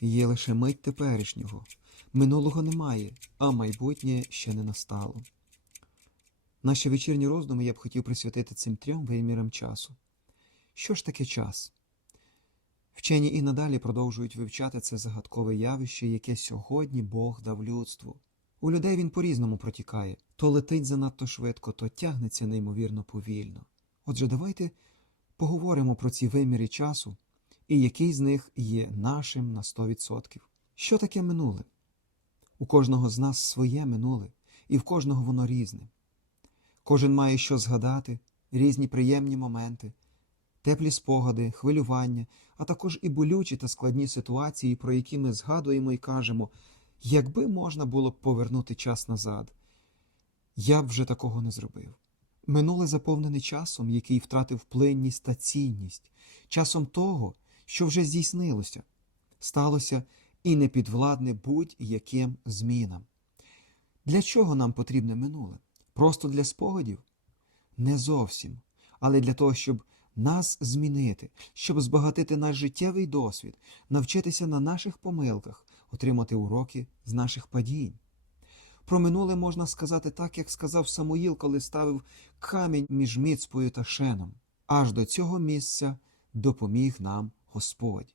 Є лише мить теперішнього. Минулого немає, а майбутнє ще не настало. Наші вечірні роздуми я б хотів присвятити цим трьом вимірам часу. Що ж таке час? Вчені і надалі продовжують вивчати це загадкове явище, яке сьогодні Бог дав людству. У людей він по-різному протікає то летить занадто швидко, то тягнеться неймовірно повільно. Отже, давайте поговоримо про ці виміри часу і який з них є нашим на 100%. Що таке минуле? У кожного з нас своє минуле, і в кожного воно різне. Кожен має що згадати, різні приємні моменти, теплі спогади, хвилювання, а також і болючі та складні ситуації, про які ми згадуємо і кажемо, якби можна було б повернути час назад, я б вже такого не зробив. Минуле заповнене часом, який втратив плинність та цінність, часом того, що вже здійснилося, сталося і не підвладне будь-яким змінам. Для чого нам потрібне минуле? Просто для спогадів? Не зовсім, але для того, щоб нас змінити, щоб збагатити наш життєвий досвід, навчитися на наших помилках, отримати уроки з наших падінь. Про минуле можна сказати так, як сказав Самуїл, коли ставив камінь між Міцпою та Шеном. Аж до цього місця допоміг нам Господь.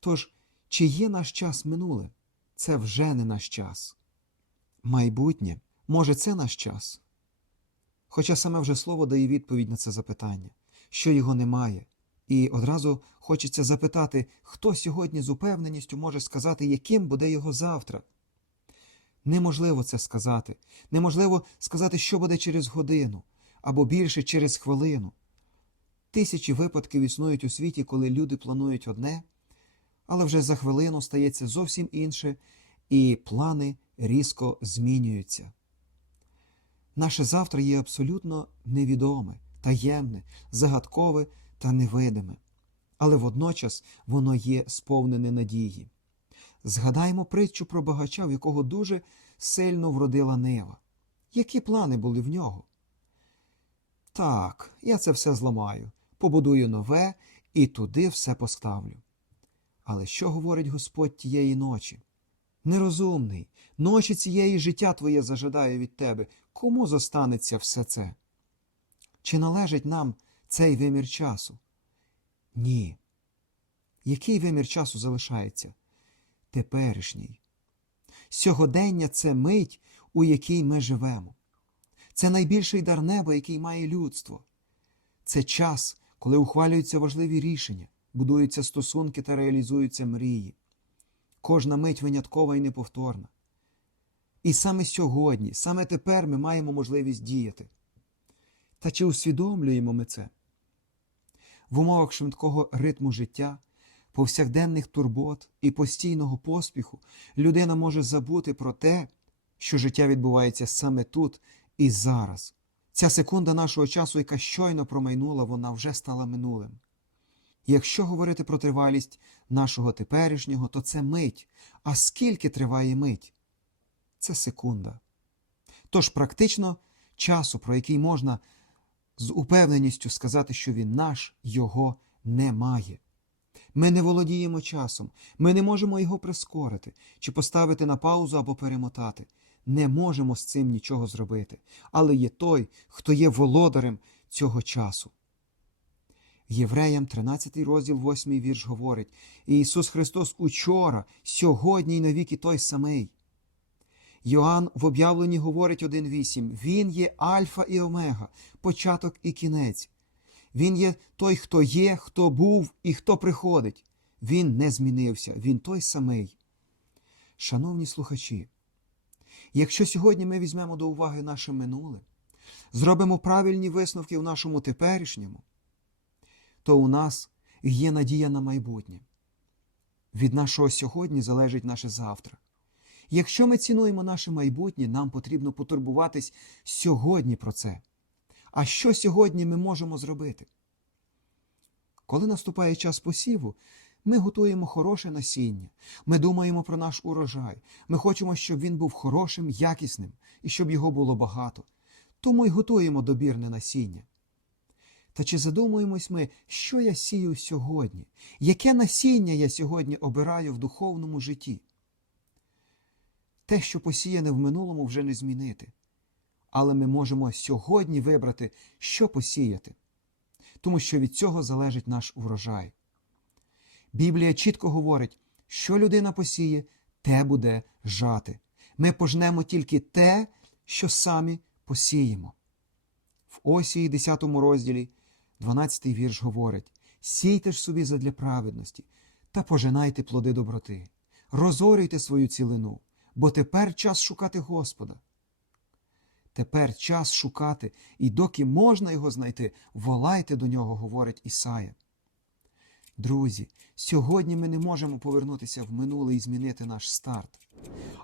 Тож, чи є наш час минуле? Це вже не наш час. Майбутнє, може, це наш час? Хоча саме вже слово дає відповідь на це запитання, що його немає. І одразу хочеться запитати, хто сьогодні з упевненістю може сказати, яким буде його завтра. Неможливо це сказати. Неможливо сказати, що буде через годину або більше через хвилину. Тисячі випадків існують у світі, коли люди планують одне, але вже за хвилину стається зовсім інше, і плани різко змінюються. Наше завтра є абсолютно невідоме, таємне, загадкове та невидиме, але водночас воно є сповнене надії. Згадаймо притчу про багача, в якого дуже сильно вродила нива. Які плани були в нього? Так, я це все зламаю, побудую нове і туди все поставлю. Але що говорить Господь тієї ночі? Нерозумний, ночі цієї життя твоє зажадає від тебе. Кому зостанеться все це? Чи належить нам цей вимір часу? Ні. Який вимір часу залишається? Теперішній. Сьогодення це мить, у якій ми живемо. Це найбільший дар неба, який має людство. Це час, коли ухвалюються важливі рішення, будуються стосунки та реалізуються мрії. Кожна мить виняткова і неповторна. І саме сьогодні, саме тепер ми маємо можливість діяти. Та чи усвідомлюємо ми це? В умовах швидкого ритму життя, повсякденних турбот і постійного поспіху людина може забути про те, що життя відбувається саме тут і зараз. Ця секунда нашого часу, яка щойно промайнула, вона вже стала минулим. Якщо говорити про тривалість нашого теперішнього, то це мить. А скільки триває мить? Це секунда. Тож практично часу, про який можна з упевненістю сказати, що він наш, його немає. Ми не володіємо часом, ми не можемо його прискорити чи поставити на паузу або перемотати. Не можемо з цим нічого зробити, але є той, хто є володарем цього часу. Євреям 13 розділ 8 вірш говорить Ісус Христос учора, сьогодні і навіки той самий. Йоанн в об'явленні говорить 1.8 Він є Альфа і Омега, початок і кінець. Він є той, хто є, хто був і хто приходить. Він не змінився, він той самий. Шановні слухачі, якщо сьогодні ми візьмемо до уваги наше минуле, зробимо правильні висновки в нашому теперішньому, то у нас є надія на майбутнє. Від нашого сьогодні залежить наше завтра. Якщо ми цінуємо наше майбутнє, нам потрібно потурбуватись сьогодні про це. А що сьогодні ми можемо зробити? Коли наступає час посіву, ми готуємо хороше насіння, ми думаємо про наш урожай, ми хочемо, щоб він був хорошим, якісним і щоб його було багато. Тому й готуємо добірне насіння. Та чи задумуємось ми, що я сію сьогодні? Яке насіння я сьогодні обираю в духовному житті? Те, що посіяне в минулому, вже не змінити. Але ми можемо сьогодні вибрати, що посіяти, тому що від цього залежить наш урожай. Біблія чітко говорить, що людина посіє, те буде жати. Ми пожнемо тільки те, що самі посіємо. В Осії, 10 розділі, 12 вірш говорить: Сійте ж собі задля праведності та пожинайте плоди доброти, розорюйте свою цілину, бо тепер час шукати Господа. Тепер час шукати, і доки можна його знайти, волайте до нього, говорить Ісая. Друзі, сьогодні ми не можемо повернутися в минуле і змінити наш старт.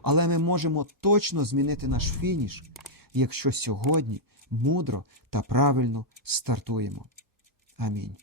Але ми можемо точно змінити наш фініш, якщо сьогодні мудро та правильно стартуємо. Амінь.